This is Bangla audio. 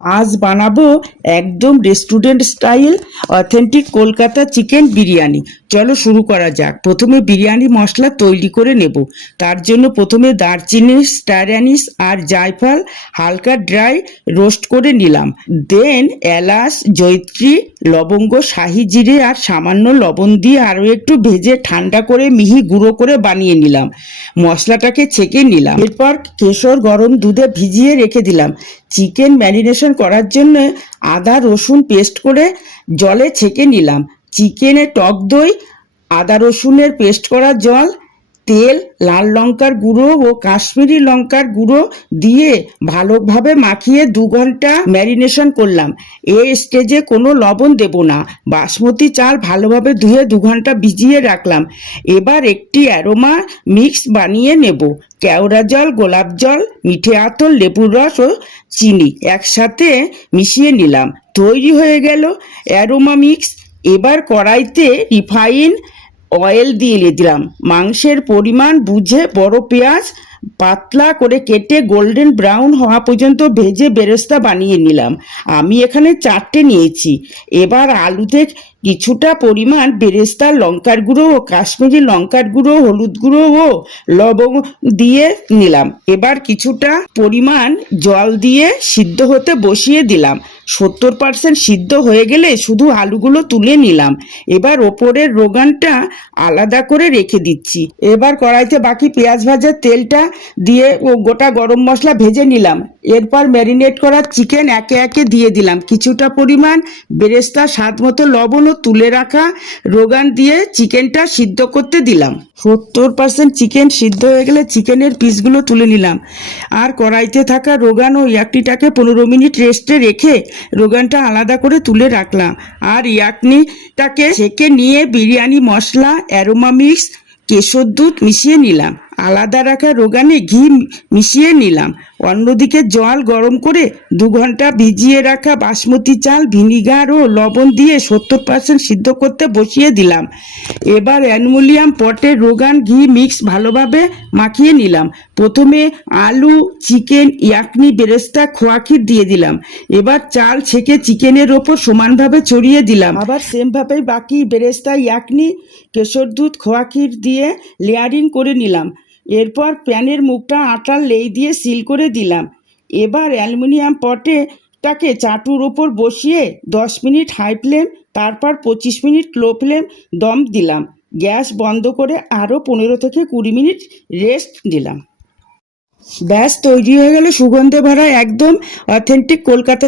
আজ বানাবো একদম restaurant style authentic Kolkata chicken biryani. চলো শুরু করা যাক। প্রথমে বিরিয়ানি মশলা তৈরি করে নেব। তার জন্য প্রথমে দারচিনি, স্টার অ্যানিস আর জায়ফল হালকা ড্রাই রোস্ট করে নিলাম। দেন এলাচ, জয়িত্রী, লবঙ্গ, শাহি জিরে আর সামান্য লবণ দিয়ে আরও একটু ভেজে ঠান্ডা করে মিহি গুঁড়ো করে বানিয়ে নিলাম। মশলাটাকে ছেঁকে নিলাম। এরপর কেশর গরম দুধে ভিজিয়ে রেখে দিলাম। চিকেন ম্যারিনেশন করার জন্য আদা রসুন পেস্ট করে জলে ছেঁকে নিলাম। চিকেনে টক দই, আদা রসুনের পেস্ট করা জল, তেল, লাল লঙ্কার গুঁড়ো ও কাশ্মীরি লঙ্কার গুঁড়ো দিয়ে ভালোভাবে মাখিয়ে 2 ঘন্টা ম্যারিনেশন করলাম। এই স্টেজে কোনো লবণ দেব না। বাসমতি চাল ভালোভাবে ধুয়ে 2 ঘন্টা ভিজিয়ে রাখলাম। এবার একটি অ্যারোমা মিক্স বানিয়ে নেব। কেওড়া জল, গোলাপ জল, মিঠে আতর, লেবুর রস ও চিনি একসাথে মিশিয়ে নিলাম। তৈরি হয়ে গেল অ্যারোমা মিক্স। এবার কড়াইতে রিফাইন অয়েল দিয়ে দিলাম। মাংসের পরিমাণ বুঝে বড় পেঁয়াজ পাতলা করে কেটে গোল্ডেন ব্রাউন হওয়া পর্যন্ত ভেজে বেরেস্তা বানিয়ে নিলাম। আমি এখানে 4টে নিয়েছি। এবার আলুতে কিছুটা পরিমাণ বেরেস্তা, লঙ্কার গুঁড়ো ও কাশ্মীরি লঙ্কার গুঁড়ো, হলুদ গুঁড়ো ও লবঙ্গ দিয়ে নিলাম। এবার কিছুটা পরিমাণ জল দিয়ে সিদ্ধ হতে বসিয়ে দিলাম। 70% সিদ্ধ হয়ে গেলে শুধু আলুগুলো তুলে নিলাম। এবার ওপরের রোগানটা আলাদা করে রেখে দিচ্ছি। এবার কড়াইতে বাকি পেঁয়াজ ভাজার তেলটা দিয়ে গোটা গরম মশলা ভেজে নিলাম। এরপর ম্যারিনেট করা চিকেন একে একে দিয়ে দিলাম। কিছুটা পরিমাণ বেরেস্তা, স্বাদ মতো লবণ ও তুলে রাখা রোগান দিয়ে চিকেনটা সিদ্ধ করতে দিলাম। 70% চিকেন সিদ্ধ হয়ে গেলে চিকেনের পিসগুলো তুলে নিলাম। আর কড়াইতে থাকা রোগান ও ইয়াকনিটাকে 15 মিনিট রেস্টে রেখে রোগানটা আলাদা করে তুলে রাখলাম। আর ইয়াকনিটাকে ছেঁকে নিয়ে বিরিয়ানি মশলা, অ্যারোমা মিক্স, কেশর দুধ মিশিয়ে নিলাম। আলাদা রাখা রোগানে ঘি মিশিয়ে নিলাম। অন্যদিকে জল গরম করে 2 ঘন্টা ভিজিয়ে রাখা বাসমতি চাল ভিনিগার ও লবণ দিয়ে 70% সিদ্ধ করতে বসিয়ে দিলাম। এবার অ্যালুমিনিয়াম পটে রোগান ঘি মিক্স ভালোভাবে মাখিয়ে নিলাম। প্রথমে আলু, চিকেন, ইয়াকনি, বেরেস্তা, খোয়া ক্ষীর দিয়ে দিলাম। এবার চাল ছেঁকে চিকেনের ওপর সমানভাবে ছড়িয়ে দিলাম। আবার সেমভাবে বাকি বেরেস্তা, ইয়াকনি, কেশর দুধ, খোয়া ক্ষীর দিয়ে লেয়ারিং করে নিলাম। এরপর প্যানের মুখটা আটার লেই দিয়ে সিল করে দিলাম। এবার অ্যালুমিনিয়াম পটেটাকে চাটুর ওপর বসিয়ে 10 মিনিট হাই ফ্লেম, তারপর 25 মিনিট লো ফ্লেম দম দিলাম। গ্যাস বন্ধ করে আরও 15 থেকে 20 মিনিট রেস্ট দিলাম। ব্যাস তৈরি হয়ে গেল সুগন্ধে ভরা একদম অথেন্টিক কলকাতা